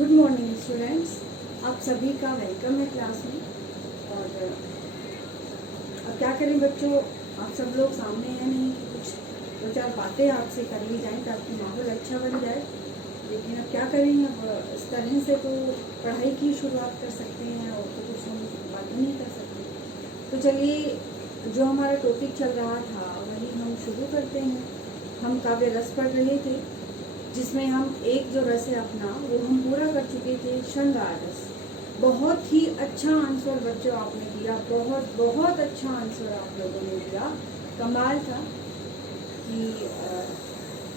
Good morning students, आप सभी का वेलकम है क्लास में। और अब क्या करें बच्चों, आप सब लोग सामने हैं नहीं कि कुछ दो चार बातें आपसे कर ली जाएं ताकि माहौल अच्छा बन जाए। लेकिन अब क्या करें, अब इस तरह से तो पढ़ाई की शुरुआत कर सकते हैं और तो कुछ हम बात नहीं कर सकते। तो चलिए, जो हमारा टॉपिक चल रहा था वही हम शुरू करते हैं। हम काव्य रस पढ़ रहे थे, जिसमें हम एक जो रस है अपना वो हम पूरा कर चुके थे, श्रृंगार रस। बहुत ही अच्छा आंसर बच्चों आपने दिया, बहुत बहुत अच्छा आंसर आप लोगों ने दिया। कमाल था कि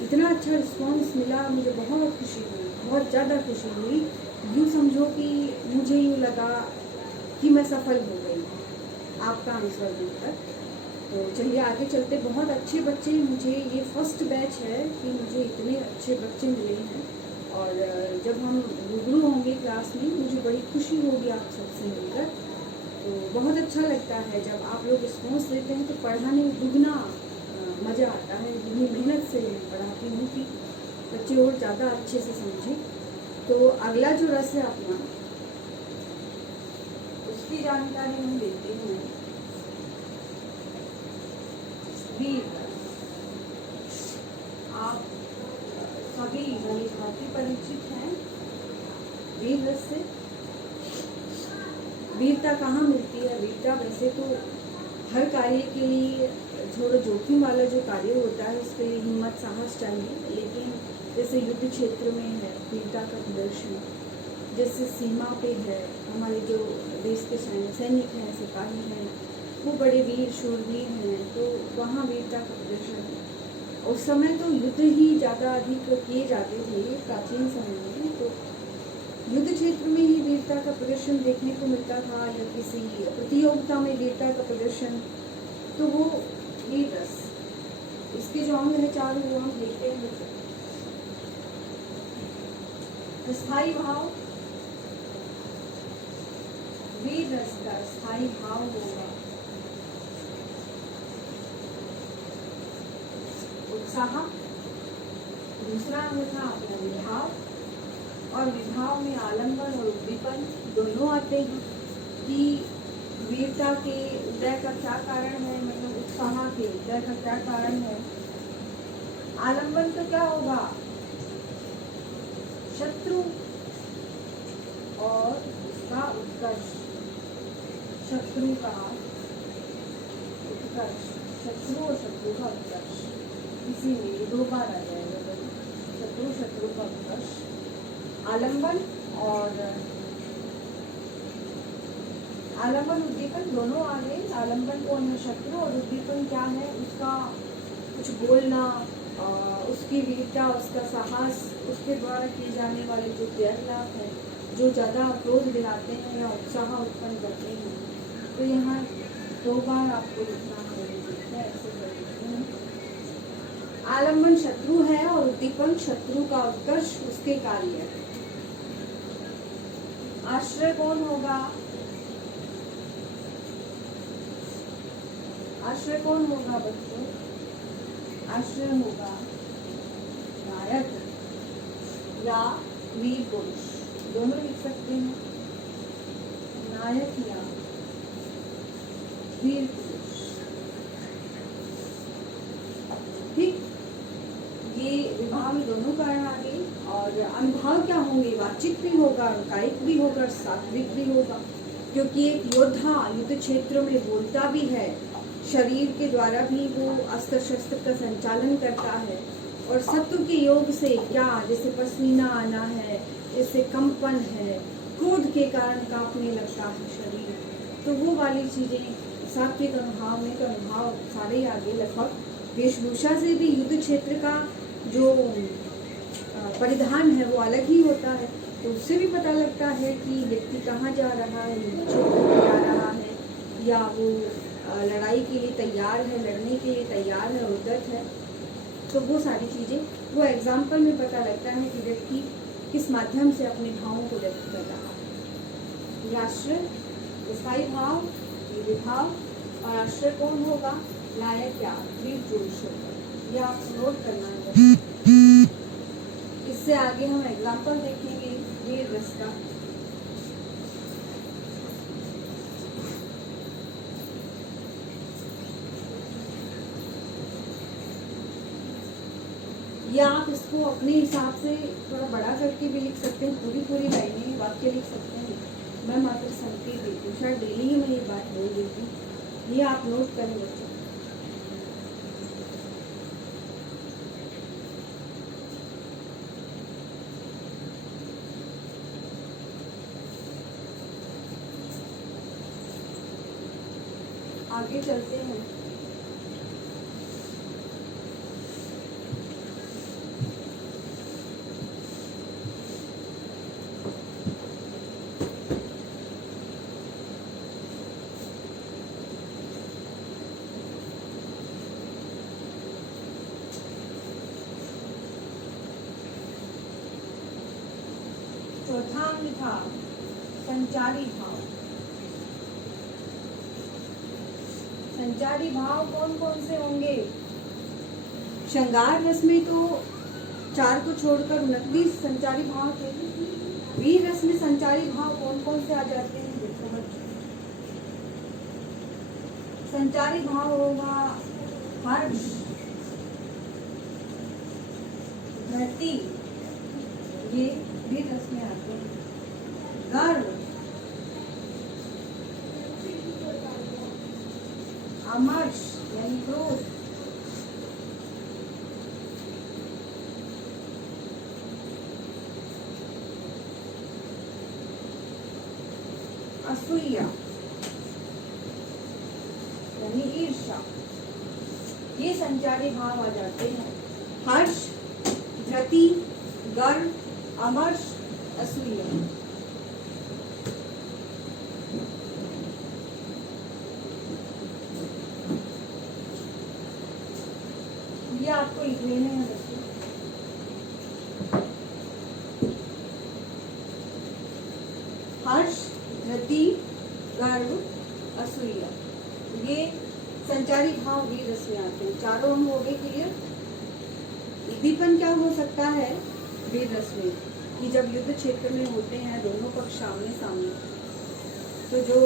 इतना अच्छा रिस्पॉन्स मिला, मुझे बहुत खुशी हुई, बहुत ज़्यादा खुशी हुई। यूँ समझो कि मुझे यूँ लगा कि मैं सफल हो गई आपका आंसर देकर। तो चलिए आगे चलते। बहुत अच्छे बच्चे, मुझे ये फर्स्ट बैच है कि मुझे इतने अच्छे बच्चे मिले हैं। और जब हम रूबरू होंगे क्लास में, मुझे बड़ी खुशी होगी आप सबसे मिलकर। तो बहुत अच्छा लगता है जब आप लोग रिस्पॉन्स देते हैं, तो पढ़ाने में दुगना मज़ा आता है। दुगनी मेहनत से पढ़ाती हूँ कि बच्चे और ज़्यादा अच्छे से समझें। तो अगला जो रस है अपना, उसकी जानकारी हम देते हैं। वीर रस, आप सभी भली भांति परिचित हैं वीर रस से। वीरता कहाँ मिलती है? वीरता वैसे तो हर कार्य के लिए थोड़ा जोखिम वाला जो कार्य होता है उसके लिए हिम्मत साहस चाहिए। लेकिन जैसे युद्ध क्षेत्र में है वीरता का प्रदर्शन, जैसे सीमा पे है हमारे जो देश के सैनिक हैं, सिपाही हैं, वो बड़े वीर शूरवीर हैं, तो वहाँ वीरता का प्रदर्शन है। उस समय तो युद्ध ही ज़्यादा अधिक किए जाते थे प्राचीन समय में, तो युद्ध क्षेत्र में ही वीरता का प्रदर्शन देखने को मिलता था, या किसी प्रतियोगिता में वीरता का प्रदर्शन, तो वो वीर रस। इसके जो अंग है चारों वो हम देखते हैं। स्थायी भाव, वीर रस का स्थायी भाव होगा उत्साह। दूसरा अंग था अपना विभाव, और विभाव में आलंबन और उद्दीपन दोनों आते हैं। कि वीरता के उदय का क्या कारण है, मतलब उत्साह के उदय का क्या कारण है। आलंबन तो क्या होगा, शत्रु और उसका उत्कर्ष, शत्रु का उत्कर्ष, शत्रु और शत्रु का उत्कर्ष, इसी में दो बार आ जाएगा, शत्रु का उत्कर्ष। आलंबन और आलंबन उद्दीपन दोनों आ गए। आलंबन कौन है, शत्रु, और उद्दीपन क्या है, उसका कुछ बोलना, उसकी वीरता, उसका साहस, उसके द्वारा किए जाने वाले जो क्रियाकलाप है जो ज़्यादा क्रोध दिलाते हैं या उत्साह उत्पन्न करते हैं। तो यहाँ दो बार आपको लिखना है, ऐसे कर देते हैं। आलंबन शत्रु है और उद्दीपन शत्रु का उत्कर्ष, उसके कार्य। आश्रय कौन होगा, आश्रय कौन होगा बच्चों, आश्रय होगा नायक या वीर पुरुष, दोनों लिख सकते हैं, नायक या वीर पुरुष। ठीक, ये विभाव में दोनों कारण आ गए। और अनुभाव क्या होंगे, वाचिक भी होगा, कायिक भी होगा, सात्विक भी होगा, क्योंकि एक योद्धा युद्ध क्षेत्र में बोलता भी है, शरीर के द्वारा भी वो अस्त्र शस्त्र का संचालन करता है। और सत्व के योग से क्या, जैसे पसीना आना है, जैसे कंपन है, क्रोध के कारण कांपने लगता है शरीर, तो वो वाली चीजें सात्विक अनुभाव में। तो अनुभाव सारे आगे लगभग वेशभूषा से भी युद्ध क्षेत्र का जो परिधान है वो अलग ही होता है, तो उससे भी पता लगता है कि व्यक्ति कहाँ जा रहा है, युद्ध क्षेत्र में जा रहा है, या वो लड़ाई के लिए तैयार है, लड़ने के लिए तैयार है, उद्यत है। तो वो सारी चीज़ें वो एग्जाम्पल में पता लगता है कि व्यक्ति किस माध्यम से अपने भावों को व्यक्त कर रहा है। ये आश्रय, स्थायी भाव, ये विभाव, और आश्रय कौन होगा, नायक या वीर पुरुष होगा। ये आप नोट करना है। इससे आगे हम एग्जाम्पल देखेंगे। वीर रस का। या आप इसको अपने हिसाब से थोड़ा बड़ा करके भी लिख सकते हैं, पूरी पूरी लाइनें वाक्य लिख सकते हैं। मैं मात्र संकेत देती हूँ, शायद डेली ही मैं ये बात बोल देती हूँ, ये आप नोट करें बच्चों। आगे चलते हैं। चौथा अंग था संचारी भाव। संचारी भाव कौन कौन से होंगे? श्रृंगार रस में तो 4 को छोड़कर 29 संचारी भाव थे। वीर रस में संचारी भाव कौन कौन से आ जाते हैं देखो बच्चों। संचारी भाव होगा हर्ष, धरती, ये वीर रस में आते हैं। गर्व, अमर्ष यानी क्रोध, असूया यानी ईर्ष्या, ये संचारी भाव आ जाते हैं। हर्ष, धृति, गर्व, अमर्ष, असूया। ये आपको लिख लेने हैं बच्चों। हर्ष, धृति, गर्व, असूया, ये संचारी भाव वीर रस में आते हैं। चारों अंग हो गए क्लियर। उद्दीपन क्या हो सकता है वीर रस में कि जब युद्ध क्षेत्र में होते हैं दोनों पक्ष आमने सामने, तो जो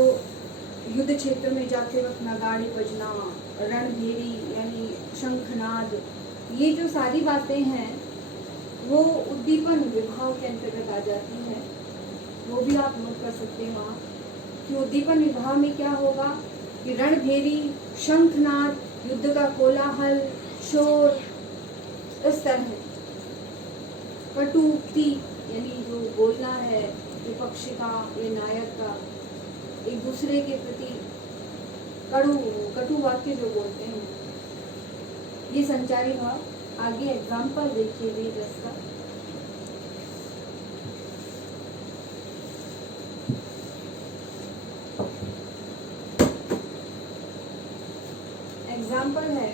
युद्ध क्षेत्र में जाते वक्त नगाड़े बजना, रणभेरी यानी शंखनाद, ये जो सारी बातें हैं वो उद्दीपन विभाव के अंतर्गत आ जाती हैं। वो भी आप नोट कर सकते हैं वहाँ कि उद्दीपन विभाव में क्या होगा कि रणभेरी, शंखनाद, युद्ध का कोलाहल, शोर, इस तरह कटुक्ति यानी जो बोलना है विपक्ष का या नायक का, एक दूसरे के प्रति कटु वाक्य जो बोलते हैं, ये संचारी भाव। आगे एग्जाम्पल देखिए वीर रस का। एग्जाम्पल है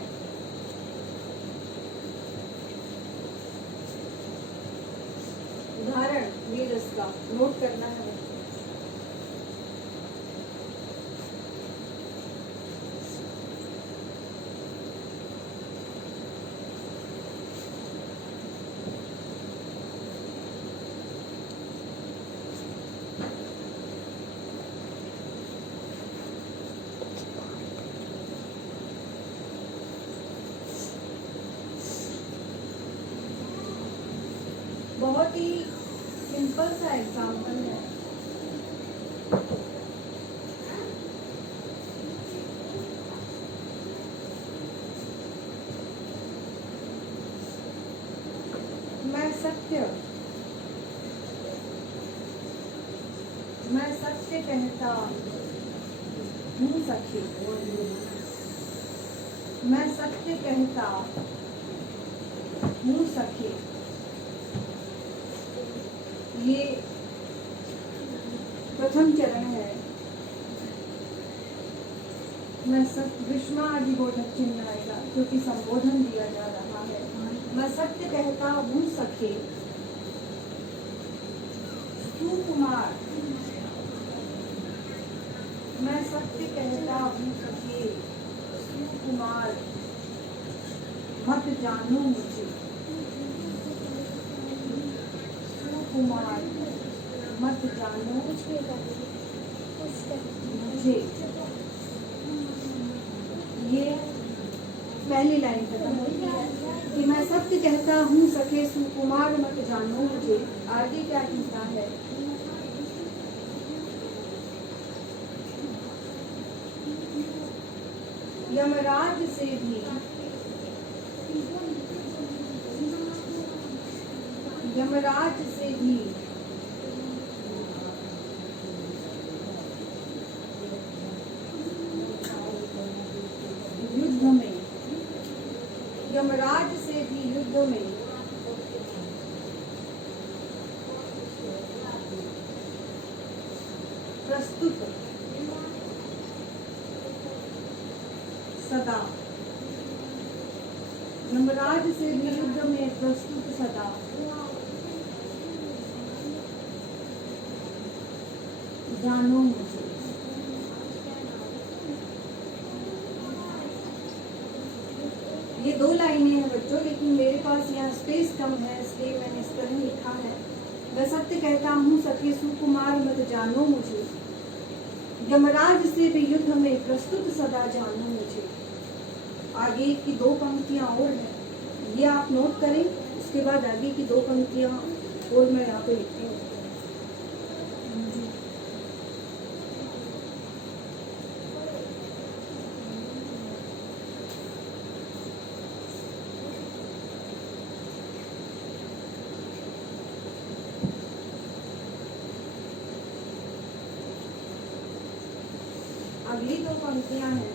उदाहरण वीर रस का, नोट करना है। बहुत ही सिंपल सा एग्जाम्पल है। मैं सत्य कहता हूँ सखी। मैं सत्य कहता हूँ सखी, ये प्रथम चरण है। मैं विस्मयादिबोधक चिन्ह आएगा क्योंकि संबोधन दिया जा रहा है। मैं सत्य कहता हूँ सखी, सुकुमार। मैं सत्य कहता हूँ सखी, सुकुमार, मत जानो मुझे। सुकुमार मत जानो मुझे। ये पहली लाइन खत्म होती है कि मैं सत्य कहता हूँ सखे सुकुमार मत जानो मुझे। आगे क्या कहता है? यमराज से भी युद्ध में, यमराज से भी युद्ध में प्रस्तुत सदा, यमराज से भी युद्ध में प्रस्तुत सदा जानो मुझे। ये 2 लाइनें हैं बच्चों, लेकिन मेरे पास यहाँ स्पेस कम है इसलिए मैंने इस तरह लिखा है। मैं सत्य कहता हूँ सखे सुकुमार मत जानो मुझे, यमराज से भी युद्ध में प्रस्तुत सदा जानो मुझे। आगे की 2 पंक्तियां और हैं, ये आप नोट करें। उसके बाद आगे की 2 पंक्तियां और मैं यहाँ पे लिखती हूँ। अगली 2 पंक्तियां हैं।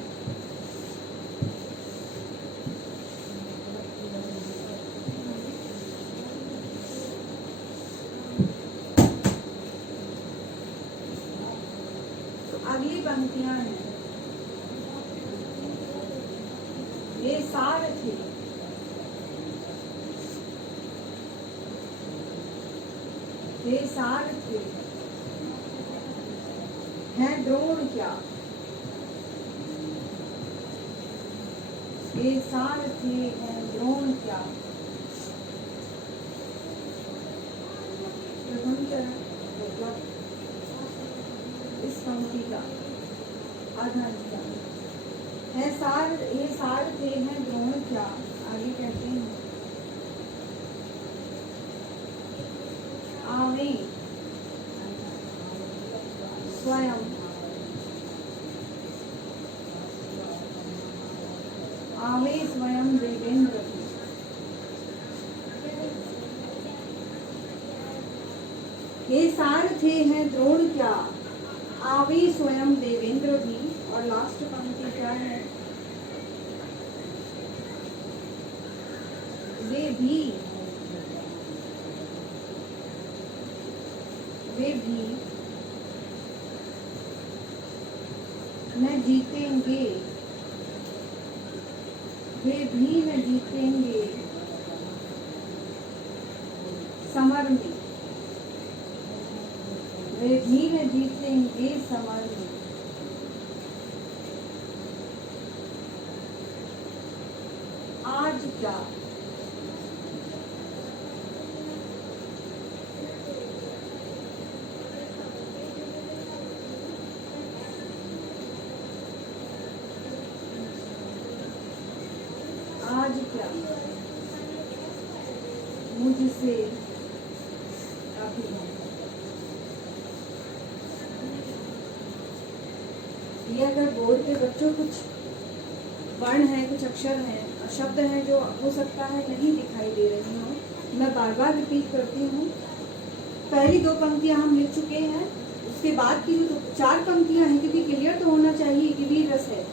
अगली पंक्तियां हैं, ये सार थे, ये सार थे हैं द्रोण क्या, ये सार थे हैं द्रोण क्या। प्रथम चरण मतलब इस पंक्ति का आधा हिस्सा है सार, ये सार थे हैं द्रोण क्या। आगे कहते हैं आवे स्वयं, आवे स्वयं देवेंद्र भी। ये सार थे हैं द्रोण क्या, आवे स्वयं देवेंद्र भी। और लास्ट पंक्ति क्या है? वे भी न जीतेंगे, वे भी न जीतेंगे समर में, वे भी न जीतेंगे समर में। आज क्या, आज क्या मुझसे अभी। ये अगर बोर्ड पे बच्चों कुछ वर्ण है, कुछ अक्षर हैं, शब्द हैं जो हो सकता है नहीं दिखाई दे रही हो, मैं बार बार रिपीट करती हूँ। पहली 2 पंक्तियां हम लिख चुके हैं, उसके बाद की जो 4 पंक्तियां हैं, क्योंकि क्लियर तो होना चाहिए कि वीर रस है।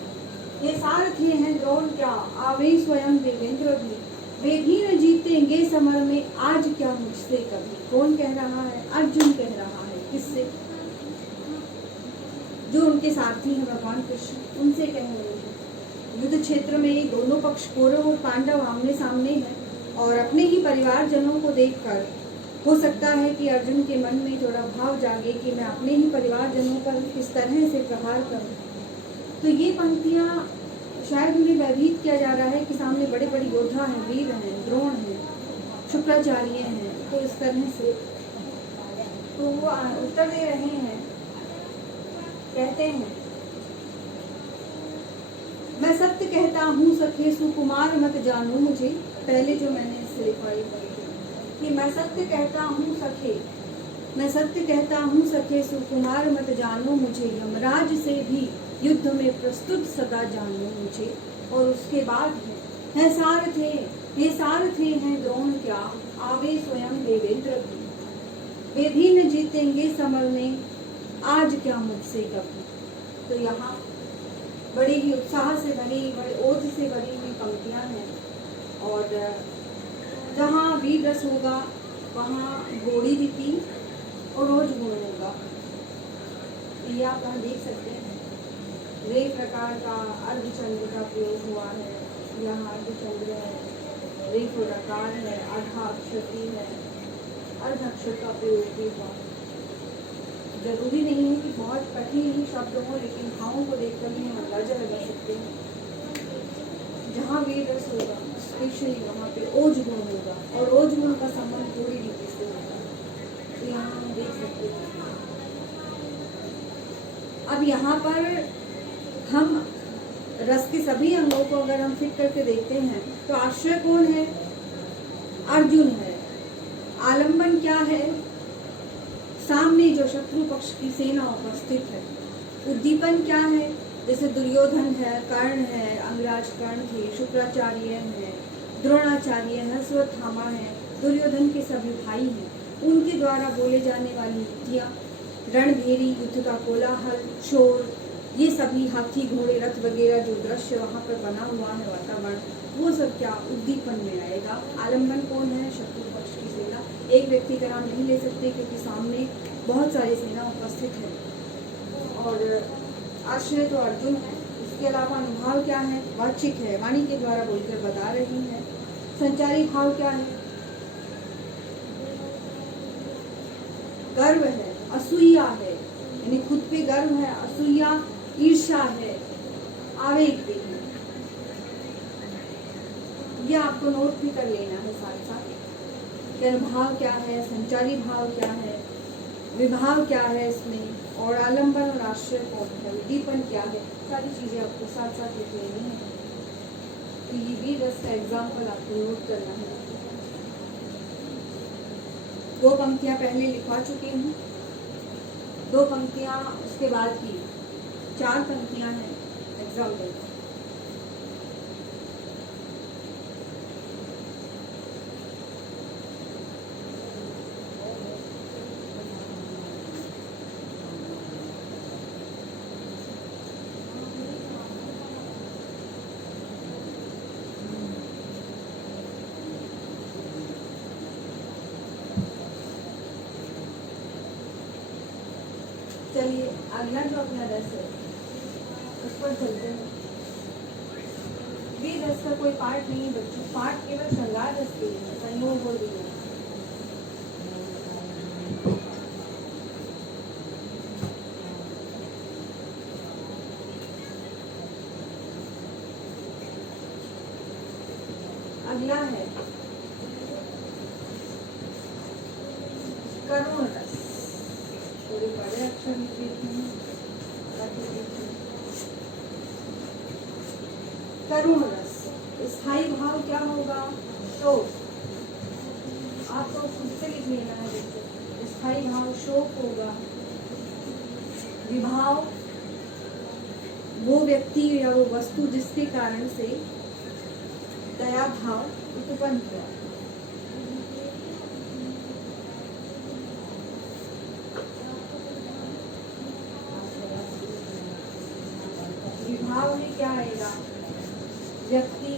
ये सार थे हैं द्रोण क्या, आवे स्वयं देवेंद्र भी, वे भी न जीतेंगे समर में। आज क्या मुझसे कभी। कौन कह रहा है? अर्जुन कह रहा है। किससे? जो उनके सारथी हैं भगवान कृष्ण, उनसे कह रहे हैं। युद्ध क्षेत्र में दोनों पक्ष कौरव और पांडव आमने सामने हैं, और अपने ही परिवारजनों को देखकर हो सकता है कि अर्जुन के मन में थोड़ा भाव जागे कि मैं अपने ही परिवारजनों पर किस तरह से प्रहार करूं। तो ये पंक्तियां शायद उन्हें भयभीत किया जा रहा है कि सामने बड़े बड़े योद्धा हैं, वीर हैं, द्रोण हैं, शुक्राचार्य हैं, तो इस तरह से। तो तो वो उत्तर दे रहे हैं, कहते हैं, मैं सत्य कहता हूँ सखे सुकुमार मत जानो मुझे। पहले जो मैंने इससे लिखवाई कि मैं सत्य कहता हूँ सखे, मैं सत्य कहता हूँ सखे सुकुमार मत जानो मुझे, यमराज से भी युद्ध में प्रस्तुत सदा जानो मुझे। और उसके बाद है सारथे, हे सारथे हैं द्रोण क्या, आवे स्वयं देवेंद्र भी, वे भी न जीतेंगे समर में, आज क्या मुझसे कभी। तो यहाँ बड़ी ही उत्साह से भरी, बड़े ओज से भरी हुई पंक्तियां हैं। और जहाँ वीर रस होगा वहाँ घोड़ी रीति और रोज गुण होगा। ये आप यहाँ देख सकते हैं। रे प्रकार का अर्धचंद्र का प्रयोग हुआ है, यहाँ अर्धचंद्र है, रे को रकार है, अर्धा अक्षती है, अर्ध अक्षर का प्रयोग भी हुआ। जरूरी नहीं है कि बहुत कठिन ही शब्द हो, लेकिन भावों को देखकर भी हम अंदाजा लगा सकते हैं। जहाँ वीर रस होगा स्पेशली वहाँ पे ओज गुण होगा, और ओज गुण का संबंध थोड़ी रीति से होगा। तो यहाँ हम देख सकते हैं। अब यहाँ पर हम रस के सभी अंगों को अगर हम फिट करके देखते हैं तो आश्रय कौन है? अर्जुन है। आलंबन क्या है? सामने जो शत्रु पक्ष की सेना उपस्थित है। उद्दीपन क्या है? जैसे दुर्योधन है, कर्ण है, अंगराज कर्ण थे, शुक्राचार्य है, द्रोणाचार्य है, अश्वत्थामा है, दुर्योधन के सभी भाई हैं। उनके द्वारा बोले जाने वाली नीतियाँ, रणभेरी, युद्ध का कोलाहल, शोर, ये सभी हाथी घोड़े रथ वगैरह जो दृश्य वहाँ पर बना हुआ है वातावरण, वो सब क्या उद्दीपन में आएगा। आलम्बन कौन है? शत्रु पक्ष की सेना। एक व्यक्ति का नाम नहीं ले सकते क्योंकि सामने बहुत सारी सेना उपस्थित है। और आश्रय तो अर्जुन है। इसके अलावा अनुभाव क्या है? वाचिक है, वाणी के द्वारा बोलकर बता रही है। संचारी भाव क्या है? गर्व है, असूया है, यानी खुद पे गर्व है, असूया ईर्ष्या है, आवेग भी है। ये आपको नोट भी कर लेना है साथ साथ। अनुभाव क्या है, संचारी भाव क्या है, विभाव क्या है इसमें, और आलंबन और आश्रय कौन है, उद्दीपन क्या है, सारी चीजें आपको साथ साथ लिख लेनी है। तो ये भी रस का एग्जाम्पल आपको नोट करना है। 2 पंक्तियां पहले लिखवा चुकी हूँ, 2 पंक्तियां उसके बाद की, 4 पंक्तियां हैं एग्जाम्पल। चलिए अगला जो अपना रस है उस पर चलते हैं। वीर रस का कोई पार्ट नहीं है बच्चों, पार्ट केवल श्रृंगार रस के लिए, संयोग और वियोग। अगला है करुण रस। थोड़े बड़े अक्षर लिख देते हैं। करुण रस, स्थायी भाव क्या होगा? शोक। आपको खुद से लिख लेना है। देखो स्थायी भाव शोक होगा। विभाव वो व्यक्ति या वो वस्तु जिसके कारण से दया भाव उत्पन्न हुआ। विभाव में क्या आएगा? व्यक्ति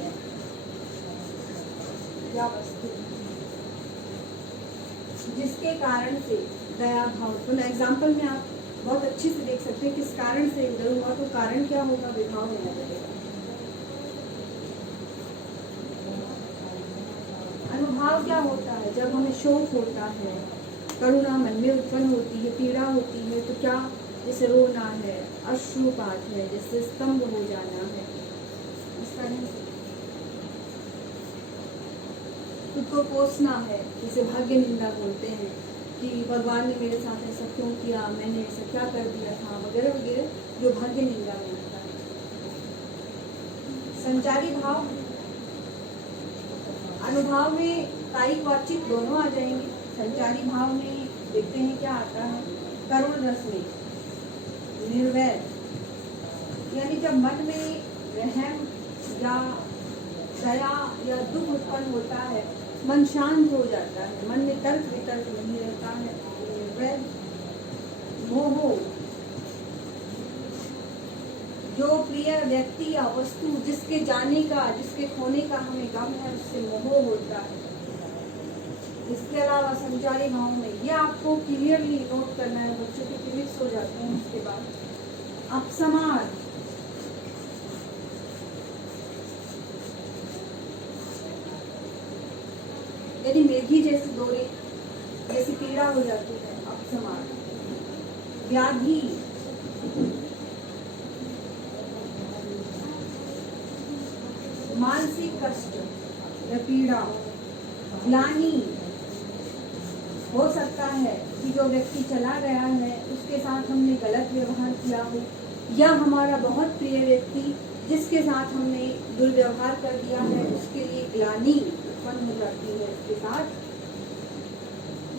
या वस्तु जिसके कारण से दया भाव। तो एग्जाम्पल में आप बहुत अच्छे से देख सकते हैं किस कारण से उदय हुआ, तो कारण क्या होगा? विभाव होना पड़ेगा। अनुभाव क्या होता है? जब हमें शोक होता है, करुणा मन में उत्पन्न होती है, पीड़ा होती है, तो क्या? जैसे रोना है, अश्रुपात है, जैसे स्तंभ हो जाना है, इस तरह से खुद को कोसना है, जैसे भाग्य निंदा बोलते हैं, कि भगवान ने मेरे साथ ऐसा क्यों किया, मैंने ऐसा क्या कर दिया था, वगैरह वगैरह, जो भाग्य निंदा में आता है। संचारी भाव अनुभाव में कायिक वाचिक दोनों आ जाएंगे। संचारी भाव में देखते हैं क्या आता है, करुण रस में निर्वैर, यानी जब मन में रहम या दया या दुख उत्पन्न होता है, मन शांत हो जाता है, मन में तर्क वितर्क नहीं रहता है। निर्वैर मोह, जो प्रिय व्यक्ति या वस्तु जिसके जाने का, जिसके खोने का हमें गम है, उससे मोह होता है। इसके अलावा संचारी भाव में ये आपको क्लियरली नोट करना है, बच्चों के क्लिक्स हो जाते हैं। उसके बाद अपसमार, यदि मेघी जैसी डोरी जैसी पीड़ा हो जाती है, अपसमार। व्याधि, मानसिक कष्ट या पीड़ा। ग्लानि, हो सकता है कि जो व्यक्ति चला गया है उसके साथ हमने गलत व्यवहार किया हो, या हमारा बहुत प्रिय व्यक्ति जिसके साथ हमने दुर्व्यवहार कर दिया है, उसके लिए ग्लानि उत्पन्न हो जाती है। इसके साथ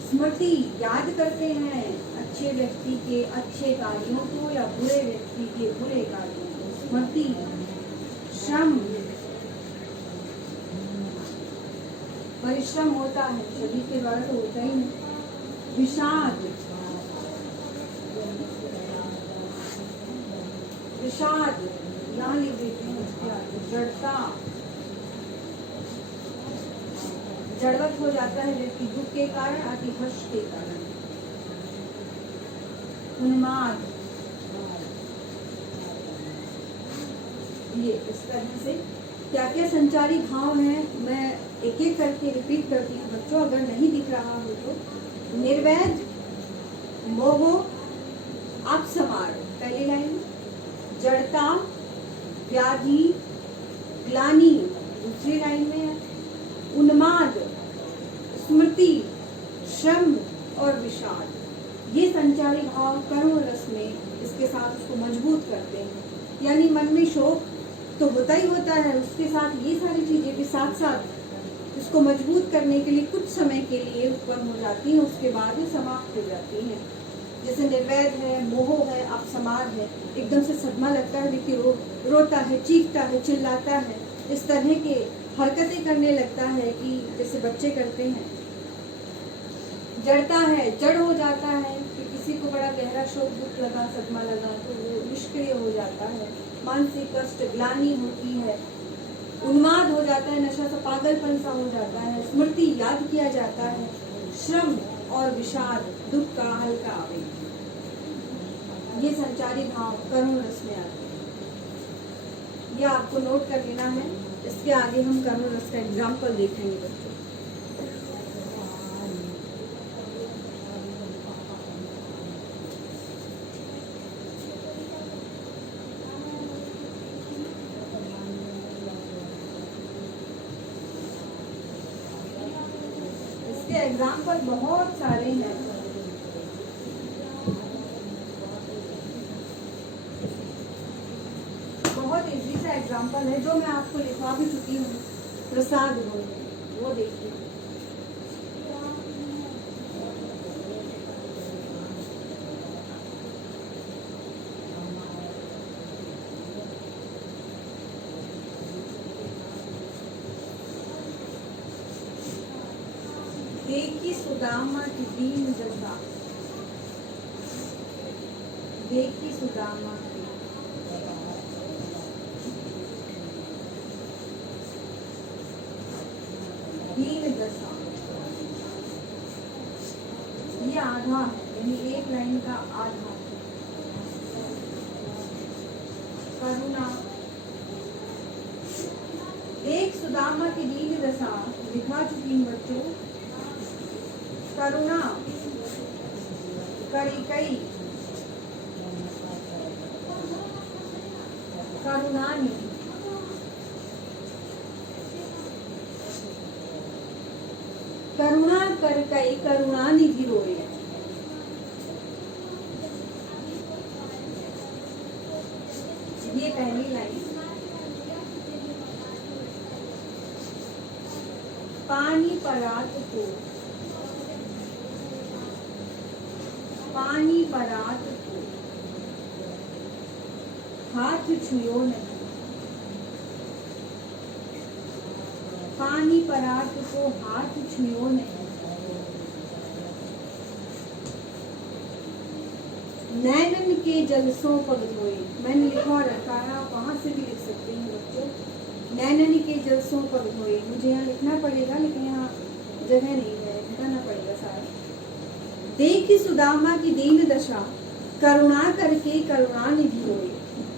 स्मृति, याद करते हैं अच्छे व्यक्ति के अच्छे कार्यों को या बुरे व्यक्ति के बुरे कार्यों को। स्मृति। श्रम, परिश्रम होता है, शरीर के द्वारा तो होता ही नहीं। विषाद, विषाद यहाँ लिख देते हैं। जड़ता, जड़वत हो जाता है व्यक्ति दुख के कारण, अतिहर्ष के कारण। उन्माद, ये इस तरह से क्या क्या संचारी भाव हैं, मैं एक एक करके रिपीट करती हूँ बच्चों, अगर नहीं दिख रहा हो तो। निर्वैध, मोह, अपसमार पहली लाइन, जड़ता, व्याधि, ग्लानि दूसरी लाइन में है, उन्माद, स्मृति, श्रम और विषाद। ये संचारी भाव करुण रस में इसके साथ उसको मजबूत करते हैं। यानी मन में शोक तो होता ही होता है, उसके साथ ये सारी चीजें भी साथ साथ उसको मजबूत करने के लिए कुछ समय के लिए उत्पन्न हो जाती हैं, उसके बाद ही समाप्त हो जाती हैं। जैसे निर्वैध है, मोह है, अपसमार है, एकदम से सदमा लगता है, व्यक्ति रोता है, चीखता है, चिल्लाता है, इस तरह के हरकतें करने लगता है कि जैसे बच्चे करते हैं। जड़ता है, जड़ हो जाता है कि किसी को बड़ा गहरा शोक दुख लगा, सदमा लगा तो वो निष्क्रिय हो जाता है। मानसिक कष्ट, ग्लानि होती है। उन्माद हो जाता है, नशा सा पागलपन सा हो जाता है। स्मृति, याद किया जाता है। श्रम और विषाद, दुख का हल्का आवेग। ये संचारी भाव करुण रस में आते हैं। ये आपको नोट कर लेना है। इसके आगे हम करुण रस का एग्जाम्पल देखेंगे बच्चों। इसके एग्जाम्पल बहुत सारे हैं। बहुत इजी सा एग्जाम्पल है जो मैं आपको लिखवा भी चुकी हूँ। प्रसाद वो देखिए। देखी सुदामा की दीन दशा, देखी सुदामा की दीन दशा। ये आधा है, यानी एक लाइन का आधा। करुणा, देख सुदामा की दीन दशा दिखा चुकी हूँ बच्चों। करुणा करी कई, करुणानिधि, करुणा कर कई करुणानिधि रोए। ये पहली लाइन, पानी परात को, पानी परात को हाथ छुयो नहीं, पानी परात को हाथ छुयो नहीं, नैनन के जलसों पग धोए। मैंने लिखा और रखा है, आप वहां से भी लिख सकते हैं बच्चों। नैनन के जलसों पग धोए, मुझे यहाँ लिखना पड़ेगा लेकिन यहाँ जगह नहीं है, लिखना पड़ेगा सारा। देखी सुदामा की दीन दशा, करुणा करके करुणा निधि होए,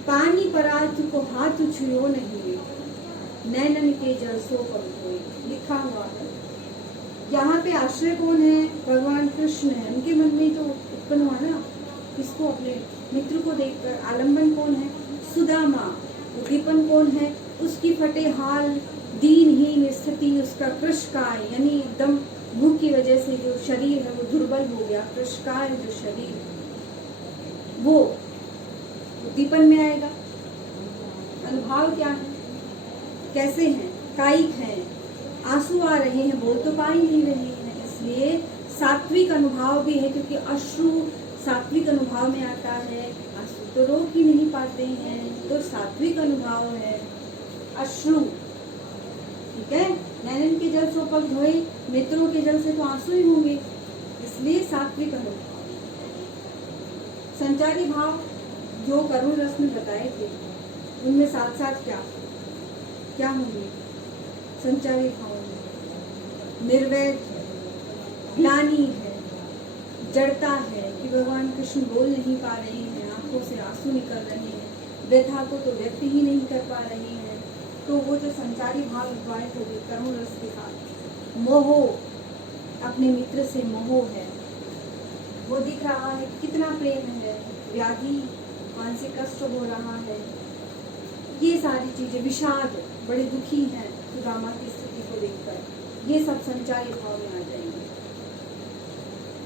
पानी परात को हाथ छुयो नहीं, नैनन के जलसों पग धोए, लिखा हुआ है। यहाँ पे आश्रय कौन है? भगवान कृष्ण है। उनके मन में तो उत्पन्न हुआ ना, किसको? अपने मित्र को देखकर। आलम्बन कौन है? सुदामा। उद्दीपन कौन है? उसकी फटे हाल, दीनहीन स्थिति, उसका कृशकाय यानी एकदम भूख की वजह से जो शरीर है वो दुर्बल हो गया, कृशकाय जो शरीर वो उद्दीपन में आएगा। अनुभाव क्या है? कैसे हैं? कायिक हैं, आंसू आ रहे हैं, बोल तो पा ही नहीं रहे हैं, इसलिए सात्विक अनुभाव भी है, क्योंकि अश्रु सात्विक अनुभाव में आता है। आंसू तो रोक ही नहीं पाते हैं, तो सात्विक अनुभाव है अश्रु। ठीक है, नैनन के जल से पग धोए, नेत्रों के जल से तो आंसू ही होंगे, इसलिए सात्विक अनुभाव। संचारी भाव जो करुण रस में बताए थे, उनमें साथ साथ क्या होंगे? संचारी भाव में निर्वैध है, ग्लानि है, जड़ता है कि भगवान कृष्ण बोल नहीं पा रहे हैं, आंखों से आंसू निकल रहे हैं, व्यथा को तो व्यक्त ही नहीं कर पा रहे हैं। तो वो जो संचारी भाव उद्वाहित हो गए करुण रस के साथ, मोह, अपने मित्र से मोह है, वो दिख रहा है कितना प्रेम है, व्याधि, मानसिक कष्ट हो रहा है, ये सारी चीजें, विषाद, बड़े दुखी हैं सुदामा की स्थिति को देखकर, ये सब संचारी भाव में आ जाएंगे।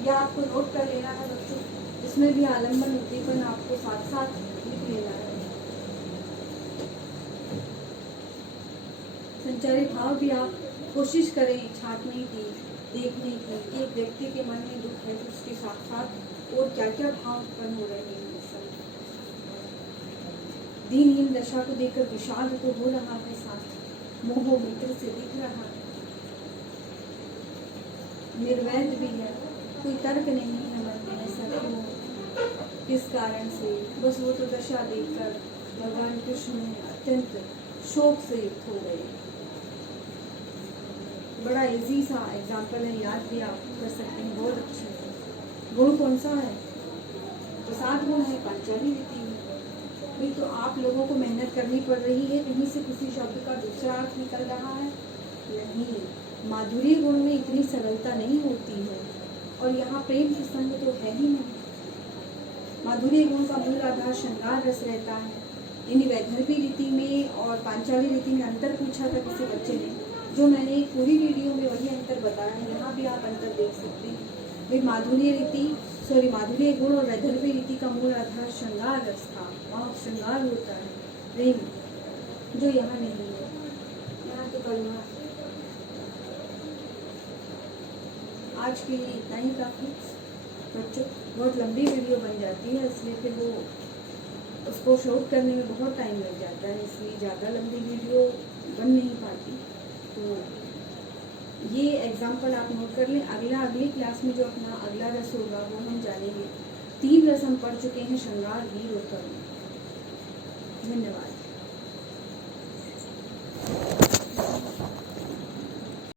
या आपको नोट कर लेना है बच्चों, इसमें भी आलम्बन उद्दीपन आपको साथ साथ लिख लेना है। संचारी भाव भी आप कोशिश करें छांटने की, देखने की कि एक व्यक्ति के मन में दुख है तो उसके साथ साथ और क्या क्या भाव उत्पन्न हो रहे हैं। दीनहीन दशा को देखकर विषाद तो हो रहा है, साथ मोह मित्र से दिख रहा है, निर्वैध भी है, कोई तर्क नहीं है मन में, ऐसा क्यों, किस कारण से? बस वो तो दशा देखकर भगवान कृष्ण अत्यंत शोक से युक्त हो गए। बड़ा इजी सा एग्जाम्पल है, याद भी आप कर सकते हैं, बहुत अच्छा है। गुण कौन सा है? प्रसाद गुण है, पांचाली रीति है। भाई तो आप लोगों को मेहनत करनी पड़ रही है, कहीं से किसी शब्द का दूसरा अर्थ निकल रहा है नहीं। माधुर्य गुण में इतनी सरलता नहीं होती है, और यहाँ प्रेम प्रसंग तो है ही नहीं। माधुर्य गुण का मूल आधार श्रृंगार रस रहता है। यानी वैदर्भी रीति में और पांचाली रीति में अंतर पूछा था किसी बच्चे ने, जो मैंने पूरी वीडियो में वही अंतर बताया है, यहाँ भी आप अंतर देख सकते हैं। भाई माधुर्य गुण और वैदर्भी रीति का मूल आधार श्रृंगार रस था, वहाँ श्रृंगार होता है, प्रेम, जो यहाँ नहीं है, यहाँ तो करुणा। आज के लिए इतना ही काफी बच्चों, बहुत लंबी वीडियो बन जाती है, इसलिए फिर वो उसको शूट करने में बहुत टाइम लग जाता है, इसलिए ज़्यादा लंबी वीडियो बन नहीं पाती। तो ये एग्जाम्पल आप नोट कर लें। अगली क्लास में जो अपना अगला रस होगा वो हम जानेंगे। 3 रस हम पढ़ चुके हैं, श्रृंगार, वीर और करुणा। धन्यवाद।